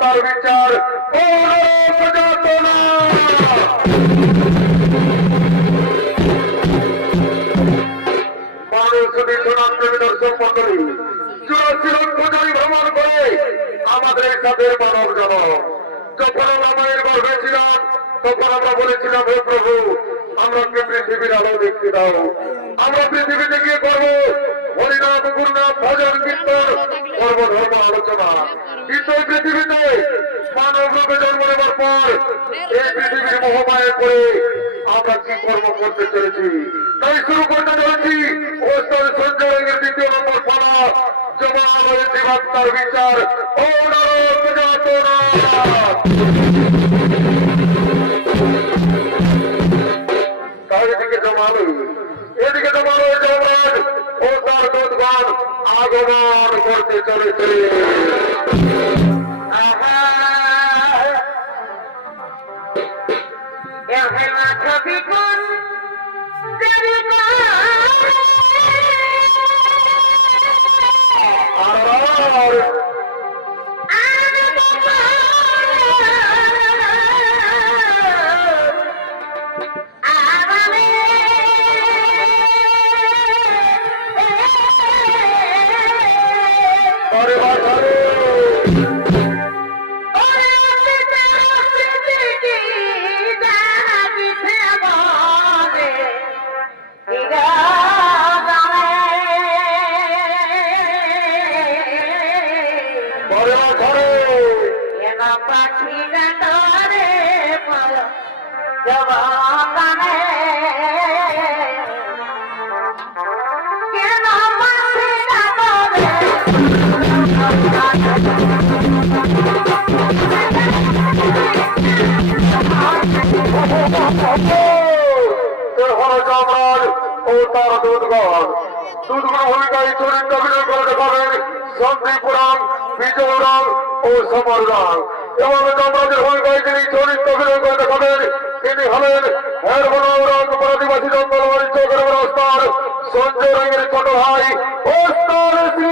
জীবাত্মার বিচার ও যাতনা। মানুষ বিশ্বনাথদেবী দর্শক মন্ডলী 84 লক্ষ জমি ভ্রমণ করে আমাদের এই সাথের মানব জনক। যখন আমরা মায়ের গর্ভে ছিলাম তখন আমরা বলেছিলাম, হে প্রভু আমাকে পৃথিবীর আলো দেখতে দাও, আমরা পৃথিবীতে গিয়ে করবো হরিনাম গুরুনাম ভজন কীর্তন সর্বধর্ম আলোচনা। কিন্তু এই পৃথিবীতে মানব রূপে জন্ম নেবার পর এই পৃথিবীর মোহমায়ে পড়ে আমরা কি কর্ম করতে চলেছি, তাই শুরু করতে চলেছি ওস্তাদ সঞ্জয় রায়ের 2য় নম্বর পালা জমালয়ের জীবাত্মার বিচার ও নরক যাতনা। এদিকে জমালয় যমরাজ ও তার দূতগণ আগমন করতে চলেছে। যমরাজ ও তার দূতগণ ভূমিকায় চরিত্র অভিনয় করে দেখাবেন সন্ধিপুরাণ, বিজয়রাং ও সমররাং। এবং যমরাজের ভূমিকায় যিনি চরিত্র অভিনয় করে দেখাবেন তিনি হলেন হেরবনাউরাং আদিবাসী জঙ্গল চোখের ওস্তাদ সঞ্জয় রায়ের ছোট ভাই ওস্তাদ শ্রী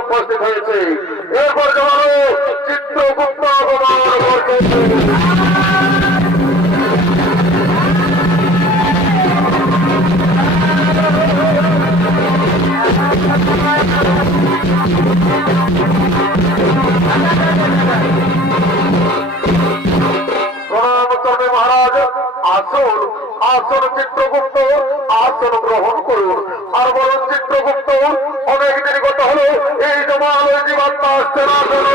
উপস্থিত হয়েছে। এরপর জমানো চিত্রগুপ্ত আগমন করতেছে। মহারাজ আসুন, আসুন চিত্রগুপ্ত, আসন গ্রহণ করুন। আর বলুন চিত্রগুপ্ত, অনেক দিন গত হলো এই জমালয় জীবাত্মা আসছে না কেন?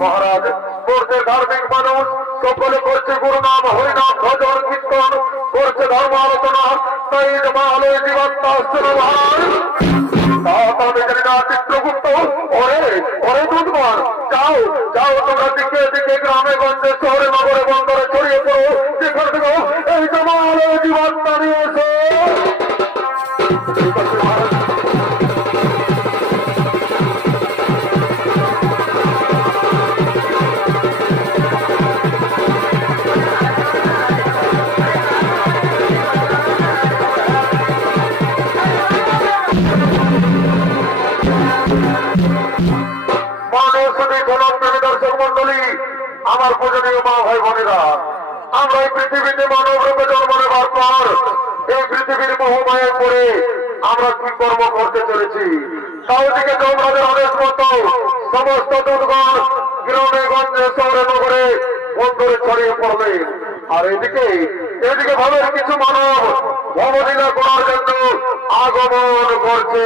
মহারাজ, করছে ধার্মিক মানুষ, সকলে করছে গুরু নাম হরিনাম ভজন কীর্তন, করছে ধর্ম আলোচনা, তাই জমালয় জীবাত্মা আসছে না মহারাজ। চিত্রগুপ্ত, ওরে ওরে দুধমান, যাও যাও, তোমরা দিকে দিকে গ্রামে গঞ্জে শহরে নগরে বন্দরে ছড়িয়ে পড়ো, যেখানে থেকে এই জমালয় জীবাত্মা নিয়ে এসো। আমার পূজনীয় মা ভাই বোনেরা, আমরা এই পৃথিবীতে মানব রূপে জন্ম নেবার পর এই পৃথিবীর মোহমায় পড়ে আমরা কি কর্ম করতে চলেছি, তাও দিকে যমরাজের আদেশ মতো সমস্ত দুধগণ গ্রামে গঞ্জে শহরে নগরে বন্দরে ছড়িয়ে পড়বে। আর এদিকে এদিকে ভাবের কিছু মানব ভবলীলা করার জন্য আগমন করছে।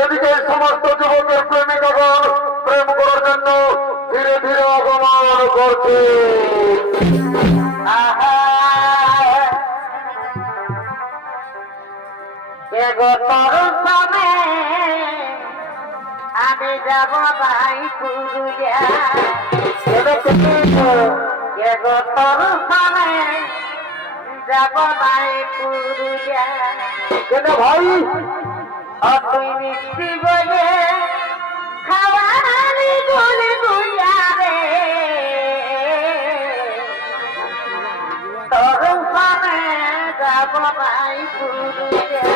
এদিকে সমস্ত যুবকের প্রেমিকাগণ প্রেম করার জন্য ধীরে ধীরে আগমন করছে। আমি যাব ভাই পুরুলিয়া যাব ভাই পুরুলিয়া ভাই তুই মিষ্টি বলে খাওয়ারি বলে বুঝাবে তোর সামনে যাব ভাই পুরুলিয়া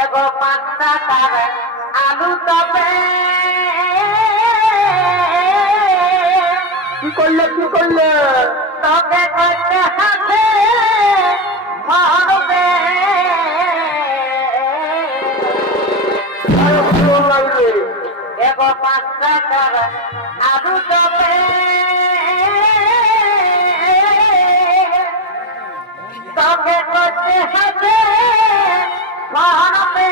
এগো পাঁচটা তার আলু তবে কি করলে তোকে করতে হাতে মারবে এগো পাঁচটা তার আলু তবে তোকে করতে হাতে মারবে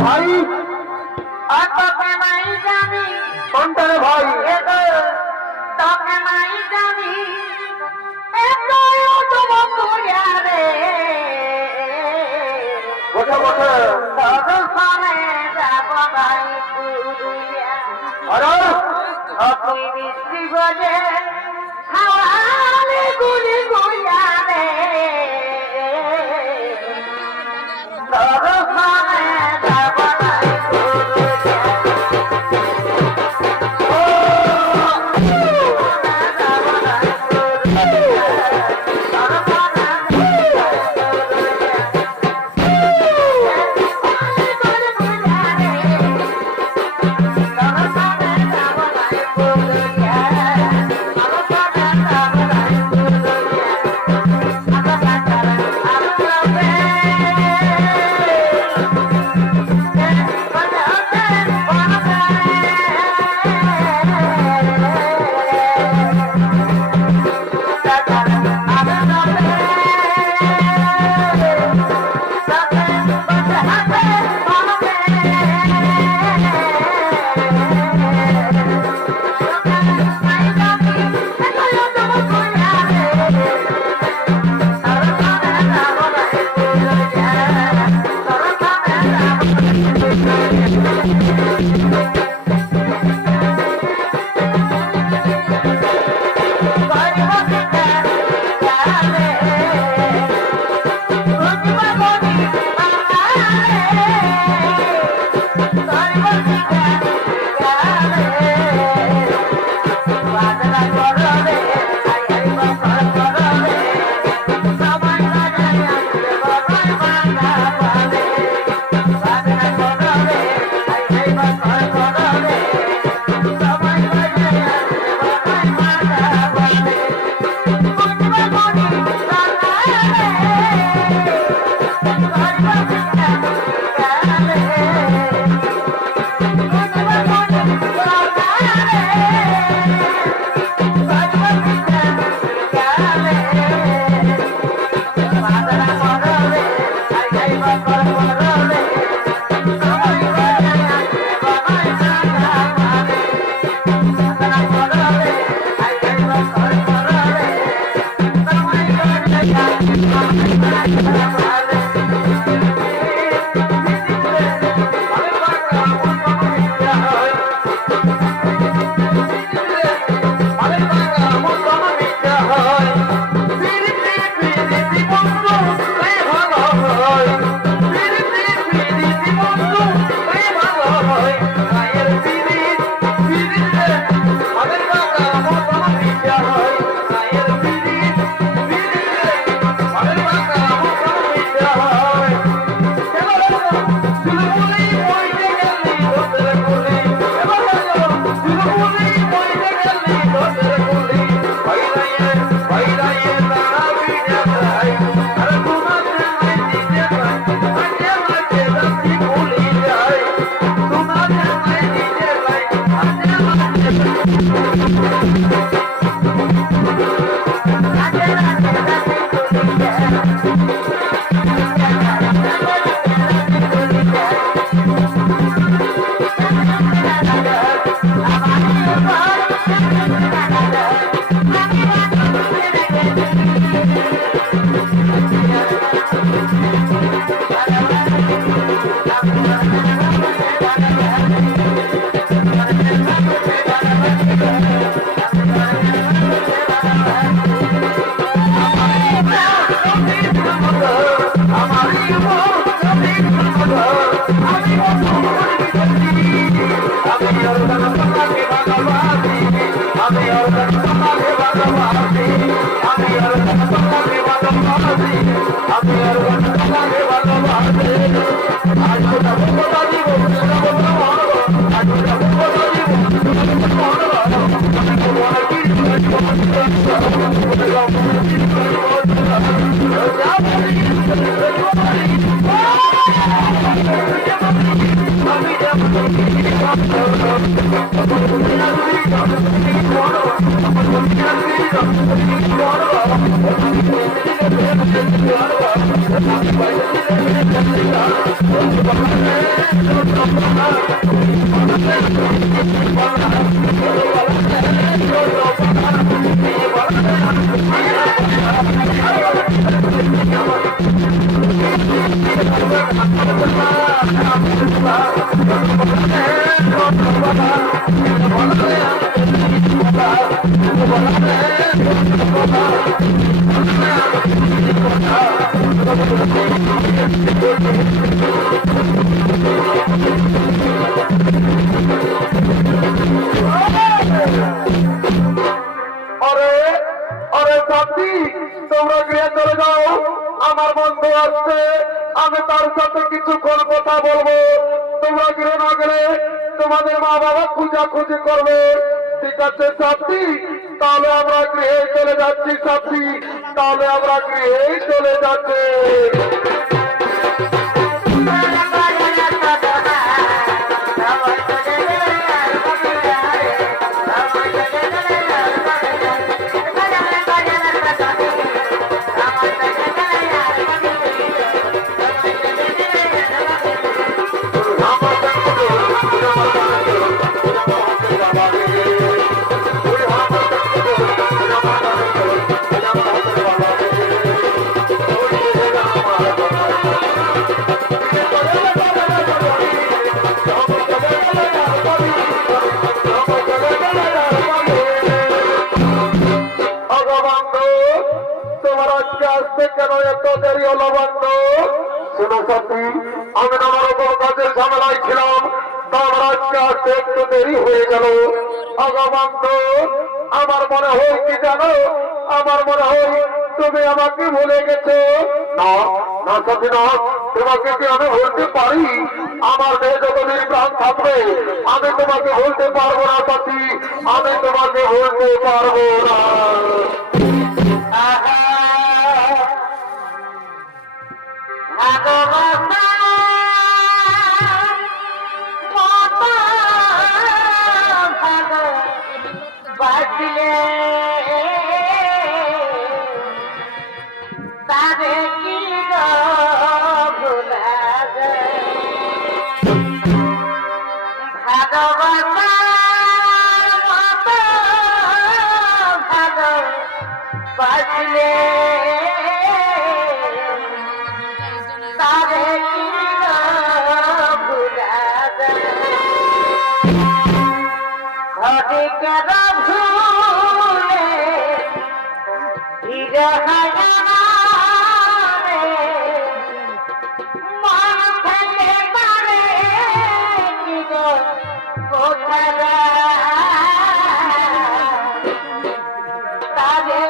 ভাই তোকে নাই জানি কোনটা রে ভাই তোকে নাই জানি বসে বসে যাব ভাই পুরুলিয়া আরে তুই মিষ্টি বলে খাওয়ালে গুলি গুলিয়ারে তোর সামনে যাব ভাই পুরুলিয়া তোমরা গৃহে চলে যাও, আমার বন্ধু আসছে, আমি তার সাথে কিছুক্ষণ কথা বলবো। তোমরা গৃহে না গেলে তোমাদের মা বাবা খুঁজাখুঁজি করবে, ঠিক আছে সাথী? তাহলে আমরা গৃহে চলে যাচ্ছি সাথী, তাহলে আমরা গৃহে চলে যাচ্ছি। আসতে কেন এত দেরি হলো বন্ধু? শোনো সাথী, আমি আমার ওপর কাজের ঝামেলায় ছিলাম, তার আজকে আসতে একটু দেরি হয়ে গেল। বন্ধু, আমার মনে হয় কি জানো, আমার মনে হয় তুমি আমাকে ভুলে গেছো। না না সাথী না, তোমাকে কি আমি ভুলতে পারি? আমার দেহে যতদিন প্রাণ থাকবে আমি তোমাকে ভুলতে পারবো না সাথী, আমি তোমাকে ভুলতে পারবো না। বাঁচলে তারে কি ভোলা যায় ভালোবাসা ভালো বাঁচলে তারে কি ভোলা যায় ঘটে কেন ভুলে ধীরে মন থেকে পারে কোথায় তারে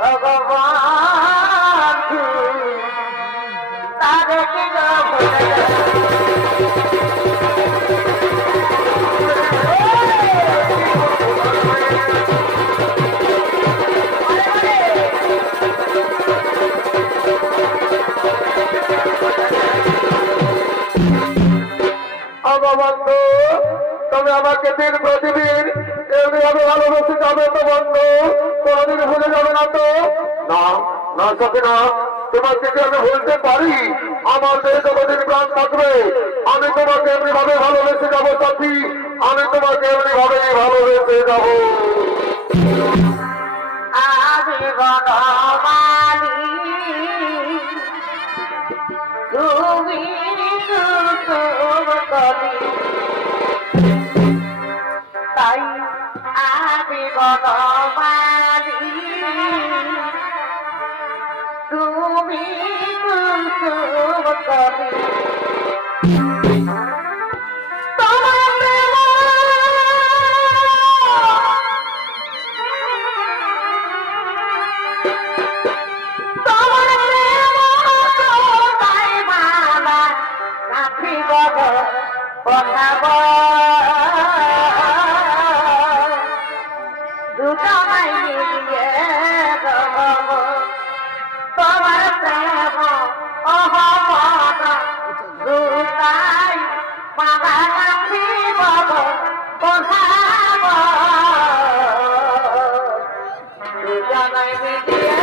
ভগবান তারে কি বন্ধু, তুমি আমাকে দিন প্রতিদিন এমনিভাবে ভালোবেসে যাবে তো বন্ধু? কোনদিন ভুলে যাবে না তো? না না সাথী না, তোমাকে কি আমি ভুলতে পারি? আমার দেহে যতদিন প্রাণ থাকবে আমি তোমাকে এমনি ভাবে ভালোবেসে যাবো সাথী, আমি তোমাকে এমনি ভাবেই ভালোবেসে যাবো। আমি বনমালী তুমি কবি তাই আমি বনমালী তুমি কবি তোমার প্রেম অহমত দুটাই বাবা রাখি বাবা কোথাব দুজনাই মিলিয়ে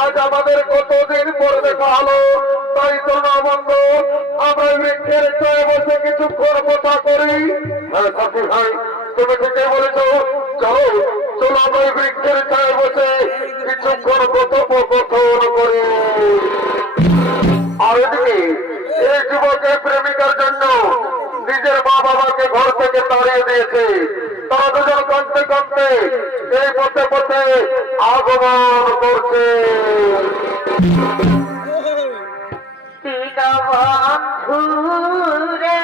আজ আমাদের কতদিন পর দেখা হলো, তাই তো না বন্ধু আমরা বৃক্ষের ছায়া বসে কিছুক্ষণ কথা করি। হ্যাঁ সাথী ভাই, তুমি ঠিকই বলেছো, চলো চলো আমরা বৃক্ষের ছায়া বসে কিছুক্ষণ কথোপকথন করি। আর এদিকে এই যুবকের প্রেমিকার জন্য নিজের মা বাবাকে ঘর থেকে তাড়িয়ে দিয়েছে, তারা দুজন কাঁদতে কাঁদতে এই পথে পথে আগমন করছে। বন্ধুরে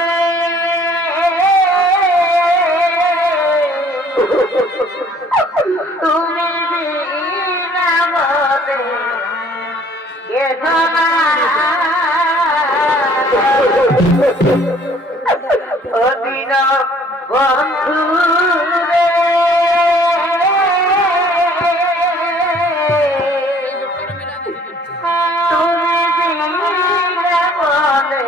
তুমি বিনামতে অদিন বন্ধুরে তুমি বিনামতে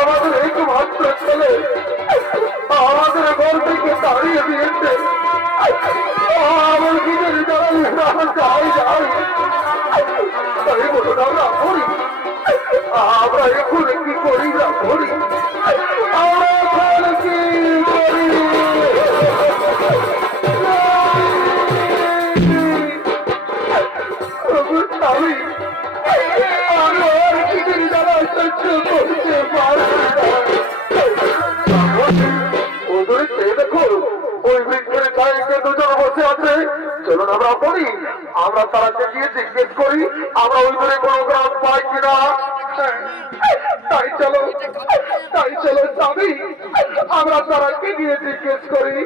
আমাদের একমাত্র ছেলে আমাদের ঘর থেকে তাড়িয়ে দিয়েছে। আমার নিজের যাই যাই তাই বলুন আমরা করি, আমরা এখন কি করি না করি, আমরা এখন কি করি? আমি আর নিজের দ্বারা সহ্য করতে পারি না। ওদের চেয়ে দেখো ওই বৃক্ষের ছায়াকে দুজন বসে আছে। চলুন আমরা করি, আমরা তারাকে গিয়ে জিজ্ঞেস করি আমরা ওই ধরে কোনো গ্রাম পাই কিনা। তাই চলো স্বামী, আমরা তারাকে গিয়ে জিজ্ঞেস করি।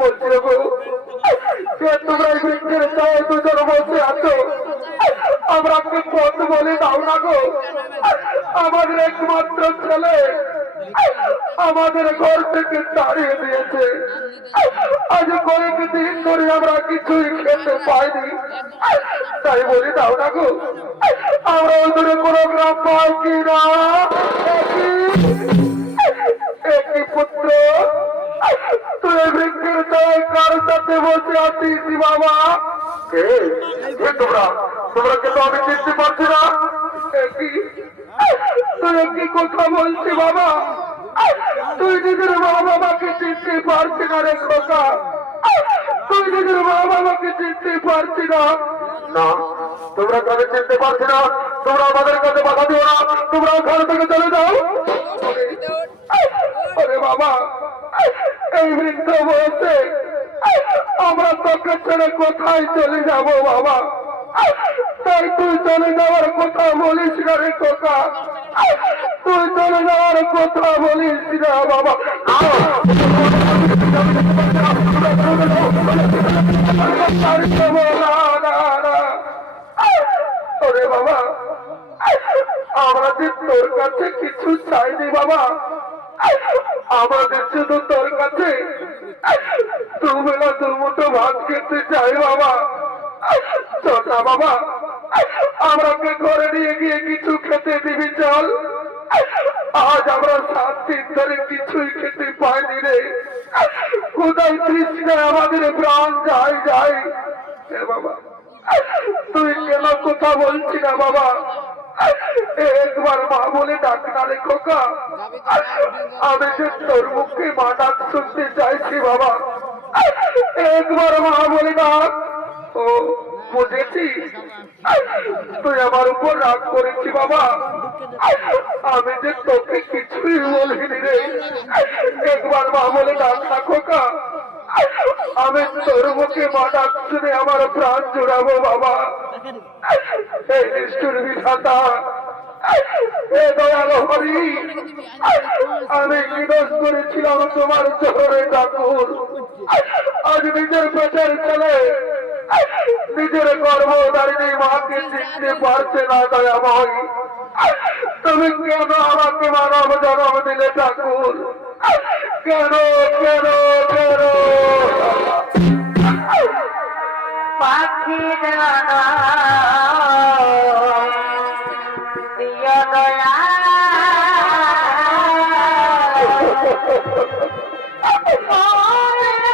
বলছি গো, তোমরা এই বৃক্ষের ছায়ায় দুজন বসে আছো, আমরা কি পথ বলে দাও না গো? আমাদের একমাত্র ছেলে আমাদের ঘর থেকে তাড়িয়ে দিয়েছে। আজ কয়েকদিন ধরে আমরা কিছুই খেতে পাইনি, তাই বলি দাও না গো, আমরা ওদের কোনো গ্রাম পাই কিনা। একই পুত্র, তুই বৃক্ষের ছায় কার সাথে বসে আছিস বাবা? তোমরা কিন্তু আমি চিনতে পারছি না। তুই কি কথা বলছি বাবা? তুই নিজের মা বাবাকে চিনতে পারছি না রে খোকা, তুই নিজের মা বাবাকে চিনতে পারছি না। না, তোমরা কাছে চিনতে পারছি না, তোমরা আমাদের কাছে বাধা দিও না, তোমরা ঘর থেকে চলে যাও। আরে বাবা, এই বৃদ্ধ বলছে আমরা তোকে ছেড়ে কোথায় চলে যাব বাবা? তাই তুই চলে যাওয়ার কথা বলিস না রে খোকা, তুই চলে যাওয়ার কথা বলিস না বাবা। ওরে বাবা, আমরা যে তোর কাছে কিছু চাইনি বাবা, আমাদের শুধু তোর কাছে দুবেলা দুমুঠো ভাত খেতে চাই বাবা। চল না বাবা, আমরাকে ঘরে নিয়ে গিয়ে কিছু খেতে দিবি চল। আজ আমরা 7 দিন ধরে কিছুই খেতে পাইনি রে, কোথায় তৃষ্ণায় আমাদের প্রাণ যায় যায়। বাবা তুই কেন কথা বলছি না বাবা? একবার মা বলে ডাক না রে খোকা, আমি যে তোর মুখে মা ডাক শুনতে চাইছি বাবা, একবার মা বলে ডাক। ও বুঝেছি, তুই আমার উপর রাগ করেছি বাবা, আমি যে তোকে কিছুই বলিনি রে, একবার মা বলে ডাক না খোকা, আমি তোর মুখে মা ডাক শুনে আমার প্রাণ জোড়াবো বাবা। এই নিষ্ঠুর বিধাতা, হে দয়ালো হরি, আমি কি দোষ করেছিলাম তোমার চোরে ঠাকুর? আজ নিজের পেটের ছেলে নিজের গর্ভধারিণী মাকে চিনতে পারছে না দয়াময়, তুমি কেন আমাকে মানব জন্ম দিলে ঠাকুর? কেন কেন কেন? পাখি জানা প্রিয় দয়া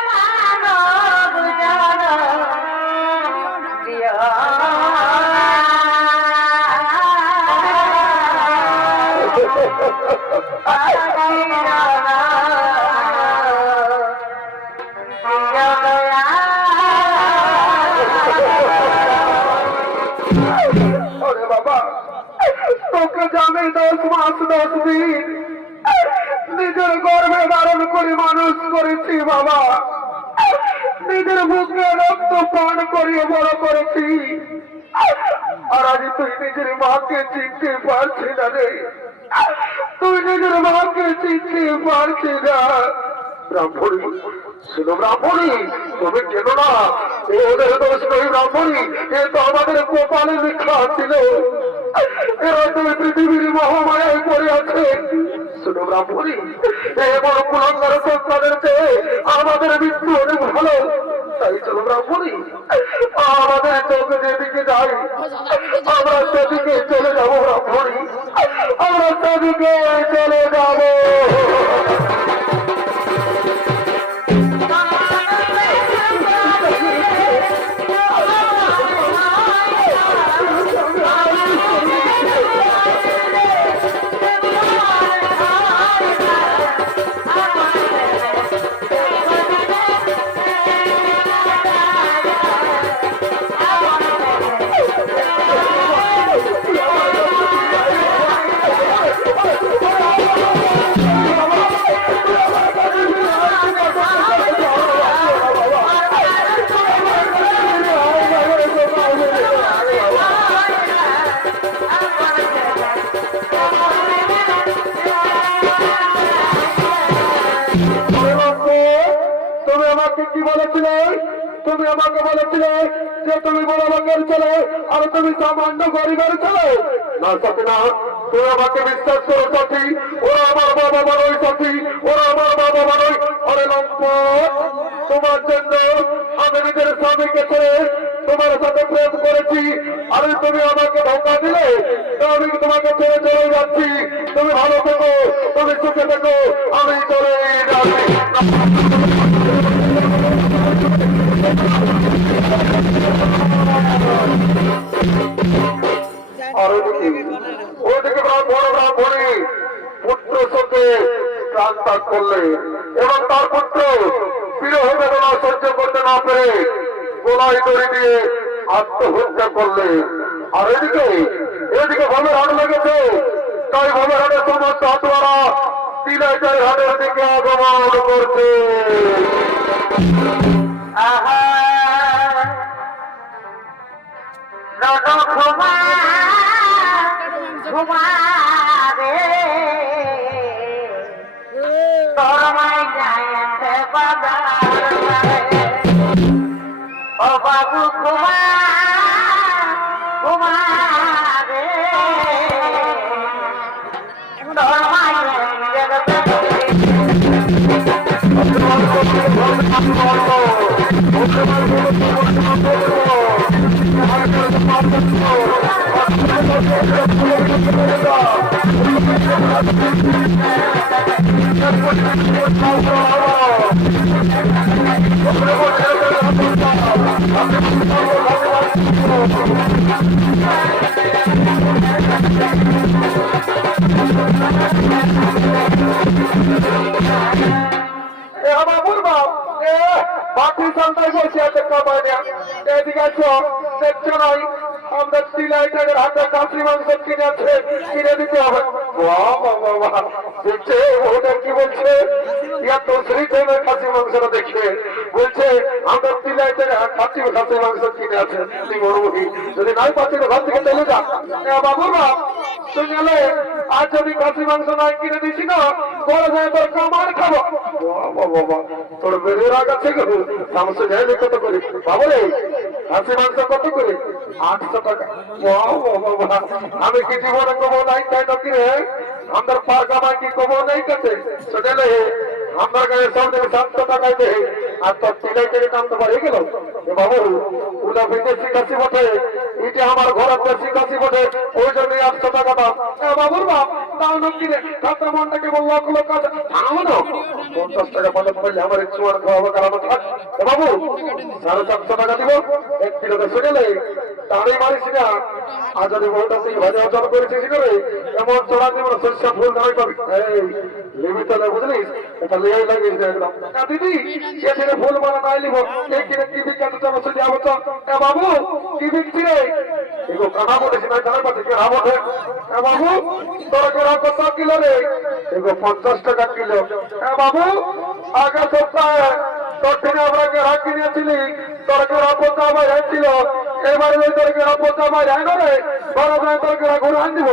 মানব জানা প্রিয় পাখি জানা প্রিয় দয়া। ওরে বাবা, তোকে জানি 10 মাস 10 দিন নিজের গর্ভে ধারণ করে মানুষ করেছি বাবা, নিজের বুকে রক্ত পান করিয়ে বড় করেছি, আর আজ তুই নিজের মাকে চিনতে পারছি না রে, তুই নিজের মাকে চিনতে পারছি না। ব্রাহ্মণী, শুনো ব্রাহ্মণী, তুমি কেন না? ওদের দোষ নই ব্রাহ্মণী, এ তো আমাদের কপালে লেখা ছিল, এরা তো পৃথিবীর মহামায়ায় পড়ে আছে। শুনো ব্রাহ্মণী, এবার কুলাঙ্গার সন্তানের চেয়ে আমাদের মৃত্যু অনেক ভালো, তাই চলো ব্রাহ্মণী, আমাদের চোখে যেদিকে যাই আমরা সেদিকে চলে যাবো ব্রাহ্মণী। তুমি আমাকে কি বলেছিলে? তুমি আমাকে বলেছিলে যে তুমি বড় লোকের ছেলে আর তুমি সামান্য গরিবের ছেলে। না সাথী না, তুমি আমাকে বিশ্বাস করো সাথী। ওরা আমার বাবা বড়ই সাথী, ওরা আমার বাবা বড়ই। আরে লম্পট, তোমার জন্য আমি নিজের স্বামীকে ছেড়ে তোমার সাথে প্রেম করেছি, আরে তুমি আমাকে ধোঁকা দিলে। তো আমি তোমাকে ছেড়ে চলে যাচ্ছি। তুমি ভালো থেকো, তুমি সুখে থেকো, আমি চলে যাচ্ছি। আর ওইদিকে বড় ব্রাহ্মণী পুত্র শোকে প্রাণ ত্যাগ করলে এবং তার পুত্র বিরহ বেদনা সহ্য করতে না পেরে গোলায় দড়ি দিয়ে আত্মহত্যা করলে। আর এদিকে ভবের হাট লেগেছে, তাই ভবের হাটের সমস্ত হাটুয়ারা তিলাইটার হাটের দিকে আগমন করছে। আহা নন ঘুমা ঘুমা রে তোর মাই যাইতে বাজার ও বাবু ঘুমা ঘুমা রে তোর মাই যাইতে বাবুর বাপ বাকি সন্তান বসে আছে কাবাইয়া। এদিকে আছো, দেখছো নাই আমাদের তিলাইটাকে হাতে কাশি মাংস কিনে আছে, কিনে দিতে হবে। দেখছে ওটা কি বলছে, ইয়া তো শ্রী ছেলে খাসি মাংসটা দেখে বলছে আমাদের তিলাইটাকে খাসি মাংস কিনে আছে। তুই বড়বি যদি নাই পাচ্ছি তো ঘর থেকে চলে যা। বাবুর বাপ তুই গেলে আজ যদি খাসি মাংস নাই কিনে দিছি না, বড় যায় তোর কামার খাবো। বাবা তোর বেড়ে রাগ আছে গো, মাংস যাই কত করে বাবরে? খাসি মাংস কত করে? 800 টাকা। বাবা আমি কি জীবনে কবো নাই, তাই নাকি রে আমার পার কামাই কি কবো নাই কাছে সেটালে আমার কাছে সব থেকে 700 টাকায় দেয়। আর তোর তিলাই থেকে কাম তো বাড়ে গেল। বাবু ওটা বিদেশি কাশি বটে, এটা আমার ঘরের দেশি কাশি বটে, ওই জন্য 800 টাকা দাম। বাবুর বাপ তাও নাকি রে খাতা মনটাকে বল লক্ষ লক্ষ আমারও 50 টাকা পাঠাতে পারলে আমার চুয়ার খাওয়াবো কারণ থাক। বাবু 750 টাকা দিব 1 কিলোতে শুনেলে তারই মারিস না। আর যদি বউটা তুই ভাজা অচল করেছিস করে এমন চড়া দিব শস্য ফুল দাঁড়াই পাবি। এই লিবি তো বুঝলিস, এটা লিয়ে লাগিস একদম। দিদি এখানে ফুল মালা নাই লিব, এই কিনে কি বিখ্যাত চলো শুনে যাবো তো। বাবু কি বিকছি রে? এগো কানা বলেছি না জানাই পাচ্ছি কে রাবো হে। বাবু তোর গোড়া কত কিলো রে? এগো 50 টাকা কিলো। বাবু আগের সপ্তাহে তোর থেকে আমরা গেড়া কিনেছিলি, তোর গেড়া পোকা বাইরে ছিল, এবারে ওই তোর গেড়া পোকা বাইরে আইন রে, বড় যায় তোর গেড়া ঘুরে আন দিব।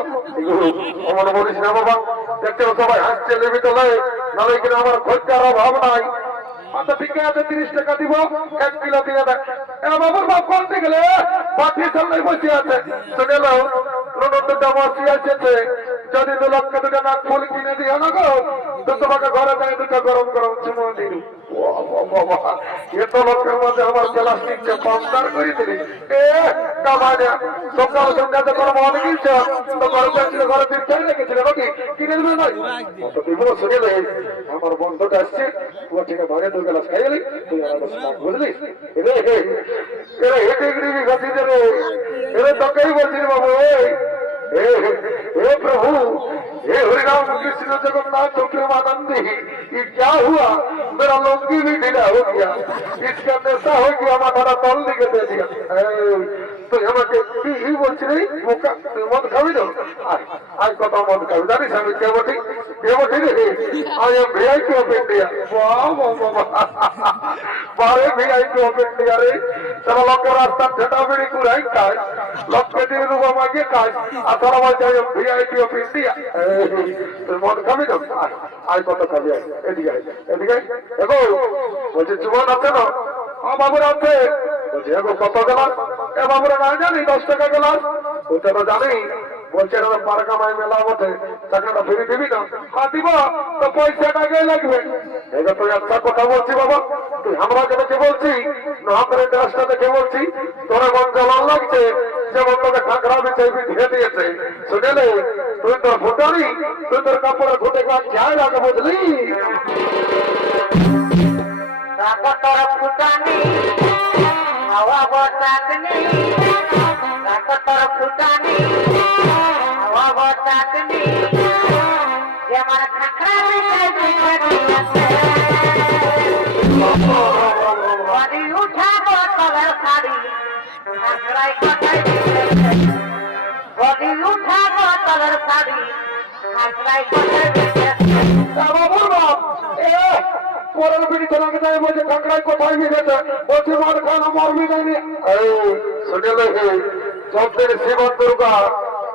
আমার বলিস না বাবা, দেখতে সবাই হাসছে লেবি তো নয়, নাহলে কিনা আমার খরচার অভাব নাই। আচ্ছা ঠিক আছে 30 টাকা দিব, 1 কিলো দিয়ে দেখ। বাবুর বাপ বলতে গেলে বাকি সামনে বসে আছে, শুনে লো দুটা বসে আছে। যদি 2 লক্ষ 2টা নাক ফুল কিনে দিও না গো, তো তোমাকে ঘরে যায় 2টা গরম গরম চুমো দিন। এত লোকের মধ্যে আমার প্লাস্টিককে পাম্পার করে দিলি। সকাল সন্ধ্যা যখন মন গিয়েছে তো ঘরে দিন রেখেছিল নাকি কিনে দেবে নয় শুনে আমার বন্ধুটা আসছে, তোমার ঠিক ঘরে 2 গ্লাস খাই গেলি তুই বুঝলি। এরা হেঁটে গিয়ে ঘাসি দেবে, এরা তোকেই বলছি বাবু। हे प्रभु, हे हरिराम कृष्ण जगन्नाथ प्रेमानंदी, ये क्या हुआ? मेरा लुंगी भी ढीला हो गया, इसका नशा हो गया, हमारा तल दिखे दे दिया। तो আমাকে কি বলছি রে? মদ খাবি তো? আজ কত মদ খাবি জানিস আমি কে বলি? I am VIP of India. बारे VIP of India रे चलो लोग रास्ता ठंडा भी नहीं कुराई काज लोग के दिन रुपा मांगे काज अथरा वाला I am VIP of India तो मोड़ कभी तो आज को तो कभी आए एदिगाई देखो मुझे जुबान आते ना हाँ बाबू राते मुझे एगो कतो गिलास ए बाबू रे ना जानी 10 টাকা गिलास उते तो जानी বলছে এটা পার কামাই মেলা বটে টাকাটা ফিরে দিবি না হ্যাঁ দিব তো পয়সাটা আগে লাগবে এটা তুই একটা কথা বলছি বাবা তুই আমরা দেখে বলছি না আমাদের দেশটা দেখে বলছি তোর মন জ্বালান লাগছে যেমন তোকে খাকরা বিছাই দিয়ে দিয়েছে শুনেলে তুই তোর ফুটারি তুই তোর কাপড়ের ফুটে কাজ খেয়াল লাগে বুঝলি টাকা তোর ফুটানি হাওয়া বতাস নেই টাকা তোর ফুটানি হাওয়া বতাস নেই যে আমার খাকরা বাড়ি উঠাবো তলার শাড়ি খাকরাই কথাই বাড়ি উঠাবো তলার শাড়ি খাকরাই কথাই পরের পিড়ি চালাকে যায় বলছে কাঁকড়ায় কোথায় মিলেছে বলছে মার খান আমার মিলেনি শুনেলে যতদের শিবন দুর্গা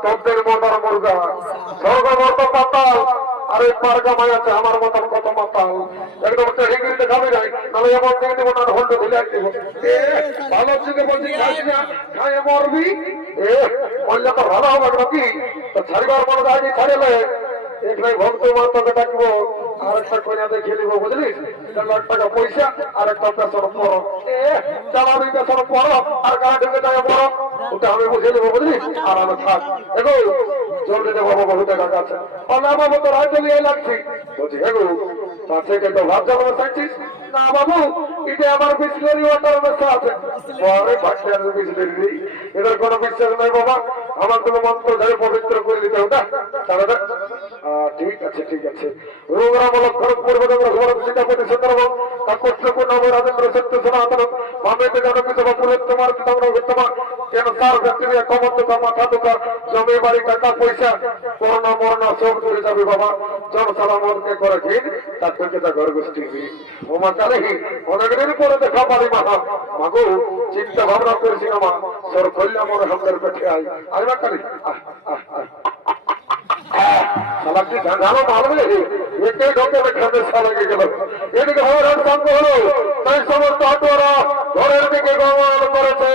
ততদের মতার মুর্গা স্বর্গ মত পাতাল আর এই পার্গা মাই আছে আমার মতন কত মাতাল একদম চেড়িগিরিতে খাবে নাই নাহলে এমন দিয়ে দেবো না হল্ড ধুলে আসবো ভালো থেকে বলছি খাইস না খাইয়ে মরবি বললে তো ভালো হবে নাকি তো ছাড়িবার মনে যায় ছাড়িলে একলাই ভক্ত মাতাকে ডাকবো আর একটা কইনা দেখে নিব বুঝলিস 1 লাখ টাকা পয়সা আর একটা পেছন পড়ো চালাবি পেছন পড়ো আর গাড়ি ঢুকে যায় বড় ওটা আমি বুঝে নেবো বুঝলিস আর আমি থাক এগো জলদি দেবো বাবু টাকা আছে না বাবু তো রাইতে নিয়ে লাগছি বলছি এগো পাশে কে তো ভাব জানাবো চাইছিস না বাবু এটা আমার বিসলেরি ওয়াটার ব্যবস্থা আছে পরে ভাষার বিসলেরি এদের কোনো বিশ্বাস নাই বাবা আমার তুমি মন্ত্র ধরে পবিত্র করে দিতে ওটা তাহলে ঠিক আছে ঠিক আছে রোগরামূলক খড়গপুর ঘরক সীতাপতি সুন্দরবন কাকস্যপুর নবরাজেন্দ্র সত্য সনাতন মামেতে জানকী সভা পুরোত্তমার পিতাম্বর বিত্তমা কেন সার ব্যাকটেরিয়া কমন্দুকা মাথা দুকা জমি বাড়ি টাকা পয়সা করোনা মরনা সব চলে যাবে বাবা জন সালামতকে করে ঘিন তার থেকে তা ঘর গোষ্ঠী ওমা কালে অনেকদিন পরে দেখা পারি মাথা মাগো চিন্তা ভাবনা করেছি আমা সর কল্যাণ মনে হামদের পেটে আই আইবা কালি সালা কি গালো মারবে এতে ঢোকে বেখানে সালা কে গেল এদিকে হওয়ার সঙ্গ হলো তাই সমস্ত আটোরা ঘরের দিকে গমন করেছে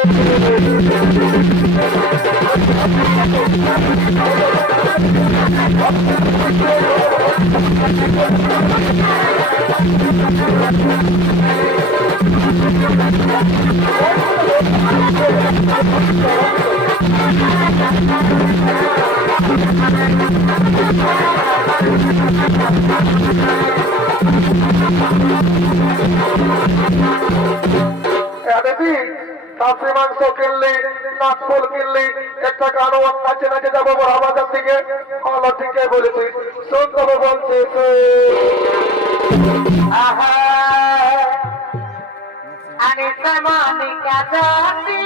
কাশি মাংস কিনলি নাকফুল কিনলি একটা গানও নাচে নাচে যাবো আমাদের দিকে হলো ঠিকই বলেছি সুন্দর বলছে আমি সামানিকা জাতি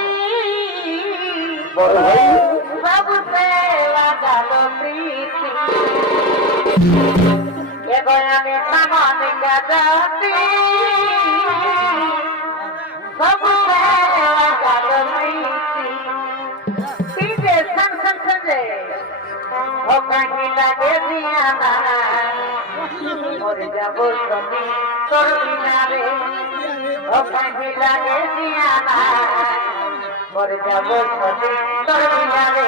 সবসে লাগালো প্রীতি এবার আমি সামানিকা জাতি সবসে লাগালো প্রীতি পিছে সঞ্জে ও কাহি লাগে দিয়ানা মরে যাবো তুমি তোর বিনারে ও কাহি লাগে দিয়ানা মরে যাবো তুমি তোর বিনারে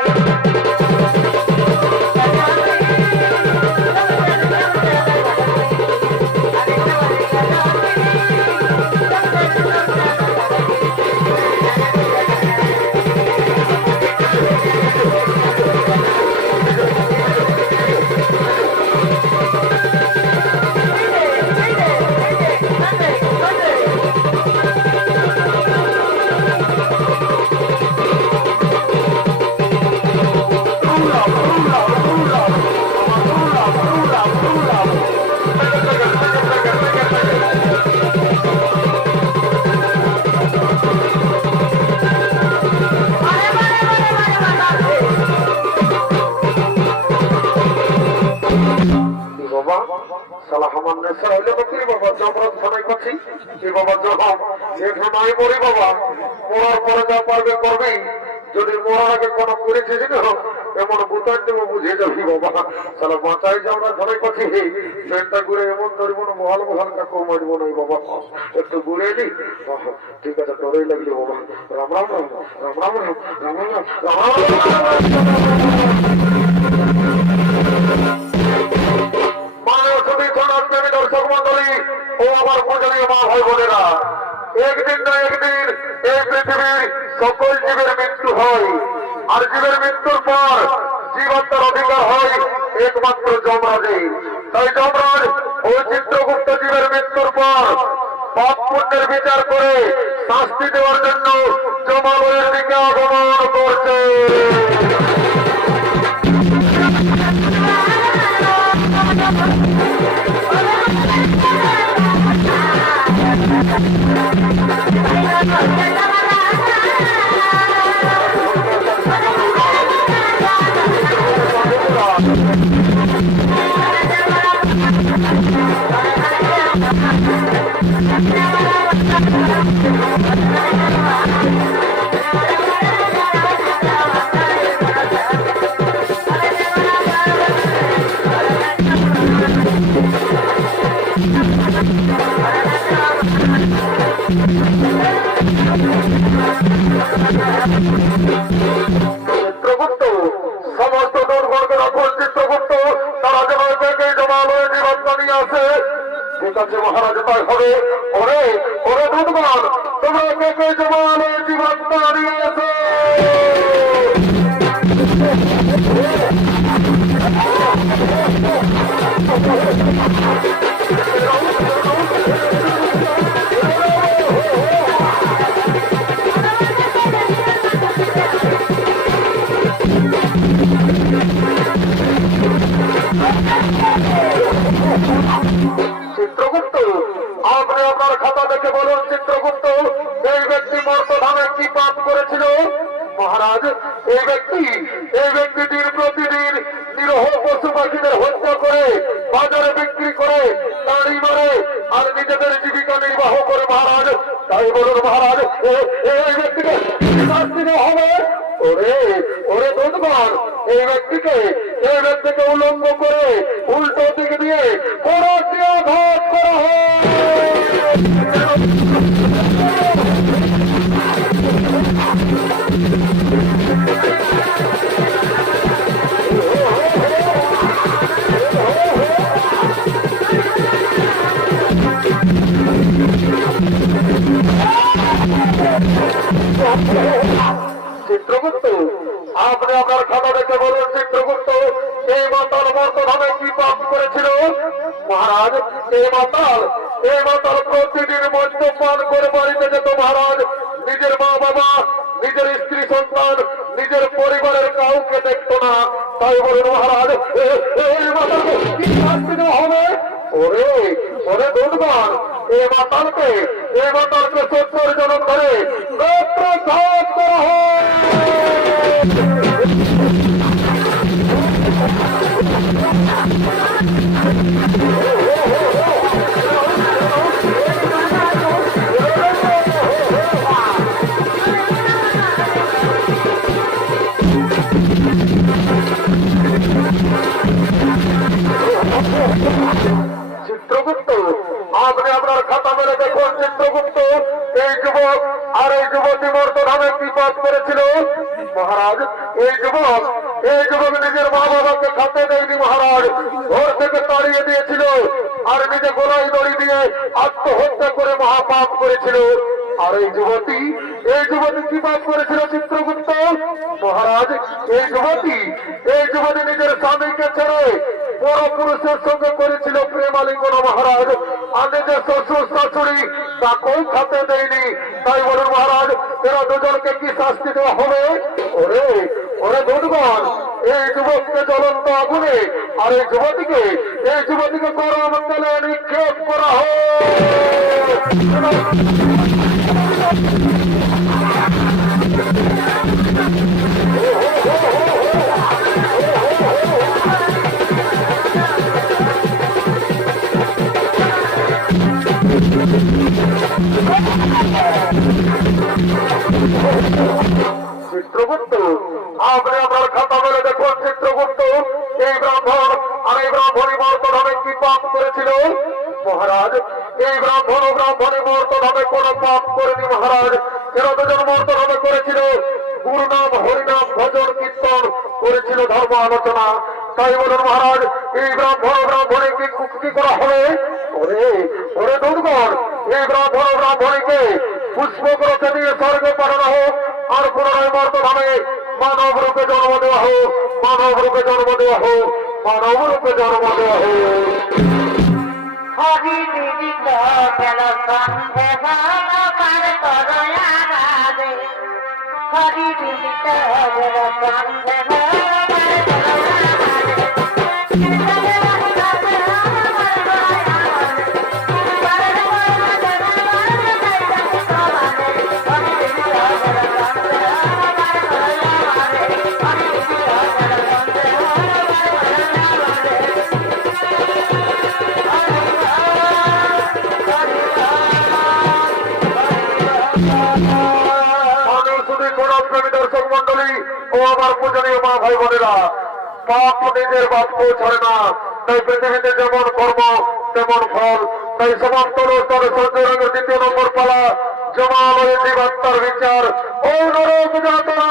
কি বাবা জনাব এখন নাই মরি বাবা, মরার পরে যা পারবে করবি, যদি মরার আগে কোনো করেছিস না এমন বুতান দেবো বুঝে যাবি বাবা। তাহলে বাঁচাই যাও না ধরে কথা পেটটা ঘুরে এমন ধরবো না মহাল মহাল কাকু মারবো না বাবা, একটু ঘুরে নি। ঠিক আছে তোরই লাগলি বাবা। রাম রাম রাম রাম রাম রাম রাম দর্শক মন্ডলী ও আমার পূজনীয় মা ভাই বোনেরা, একদিন না একদিন এই পৃথিবীর সকল জীবের মৃত্যু হয়, আর জীবের মৃত্যুর পর জীবাত্মার অধিকার হয় একমাত্র যমরাজে। তাই যমরাজ ওই চিত্রগুপ্ত জীবের মৃত্যুর পর পাপ পুণ্যের বিচার করে শাস্তি দেওয়ার জন্য যমালয়ের দিকে আগমন করছে। চিত্রগুপ্ত সমস্ত দুর্গণকে রাখুন। চিত্রগুপ্ত তারা যেন একে জমালয়ে জীবাত্মা নিয়ে আসে। ঠিক আছে মহারাজ, তাই হবে। ওরে ওরে দুর্গণ, তোমরা একে জমালয়ে জীবাত্মা নিয়ে এসে। চিত্রগুপ্ত আপনি আপনার খাতা দেখে বলুন। চিত্রগুপ্ত এই ব্যক্তি মর্তধামে কি পাপ করেছিল? মহারাজ এই ব্যক্তিটির প্রতিদিন নিরহ পশু পাখিদের হত্যা করে বাজারে বিক্রি করে তাড়ি মারে আর নিজেদের জীবিকা নির্বাহ করে মহারাজ। তাই বলুন মহারাজ এই ব্যক্তিকে শাস্তি দেওয়া হবে। ওরে ওরে দুর্গণ, এই ব্যক্তিকে উলঙ্গ করে উল্টো দিক দিয়ে আঘাত করা হয়। চিত্রগুপ্ত আপনি আপনার খাতা দেখে বলুন। চিত্রগুপ্ত এই মাতাল মর্তধামে কি পাপ করেছিল? মহারাজ এই মাতাল প্রতিদিন মদ্যপান করে বাড়িতে যেত মহারাজ। নিজের মা বাবা, নিজের স্ত্রী সন্তান, নিজের পরিবারের কাউকে দেখতো না। তাই বলুন মহারাজ এই মাতালকে কি শাস্তি দেওয়া হবে? ওরে ওরে দুর্গণ, এই মাতালকে 70 জনম ধরে ঘাত করা হয়। চিত্রগুপ্ত আপনি আপনার খাতা মেরে দেখুন। চিত্রগুপ্ত এই যুবক আর এই যুবতী মর্তধামে কি পাপ করেছিল? মহারাজ এই যুবক নিজের মা বাবাকে খাতে দেয়নি মহারাজ, ঘর থেকে তাড়িয়ে দিয়েছিল আর নিজে গোলায় দড়ি দিয়ে আত্মহত্যা করে মহাপাপ করেছিল। আর এই যুবতী কি পাপ করেছিল? চিত্রগুপ্ত মহারাজ এই যুবতী নিজের স্বামীকে ছেড়ে বড় পুরুষের সঙ্গে করেছিল প্রেমালিঙ্গন মহারাজ। আর নিজের শ্বশুর শাশুড়ি তাকেও খাতে দেয়নি। তাই বলুন মহারাজ এরা দুজনকে কি শাস্তি দেওয়া হবে? ওরে ওরে দুর্গণ, এই যুবককে জ্বলন্ত আগুনে আর এই যুবতীকে গরম তেলে নিক্ষেপ করা হয়। চিত্রগুপ্ত, আপনি আপনার খাতা মেলে দেখুন চিত্রগুপ্ত, এই ব্রাহ্মণ আর এই ব্রাহ্মণী মর্তধামে কি পাপ করেছিল? মহারাজ, এই ব্রাহ্মণ ও ব্রাহ্মণী মর্তধামে কোনো পাপ করেনি মহারাজ। এরা দুজন মর্তধামে করেছিল গুরুনাম হরিনাম ভজন কীর্তন করেছিল, ধর্ম আলোচনা। তাই বলুন মহারাজ, এই ব্রাহ্মণ ব্রাহ্মণী কি করা হবে? ওরে ওরে দুর্গণ, এই ব্রাহ্মণ ব্রাহ্মণীকে পুষ্পগ্রথে দিয়ে স্বর্গে পাঠানো হোক, আর পুনরায় মর্তধামে মানব রূপে জন্ম দেওয়া হোক, মানব রূপে জন্ম দেওয়া হোক, মানব রূপে জন্ম দেওয়া হোক। হরি বিদিত গেল সন্ধে ভগবান করয়া রাধে। হরি বিদিত গেল সন্ধে ভগবান দর্শক মন্ডলী ও আমার পূজনীয় মা ভাই বোনেরা, পাপ নিজের বাপকেও ছাড়ে না। তাই পৃথিবীতে যেমন কর্ম তেমন ফল। তাই সমাপ্ত স্তরে সঞ্জয় রঙের 2য় নম্বর পালা জমালয় জীবাত্মার বিচার। ও নরক যাতনা।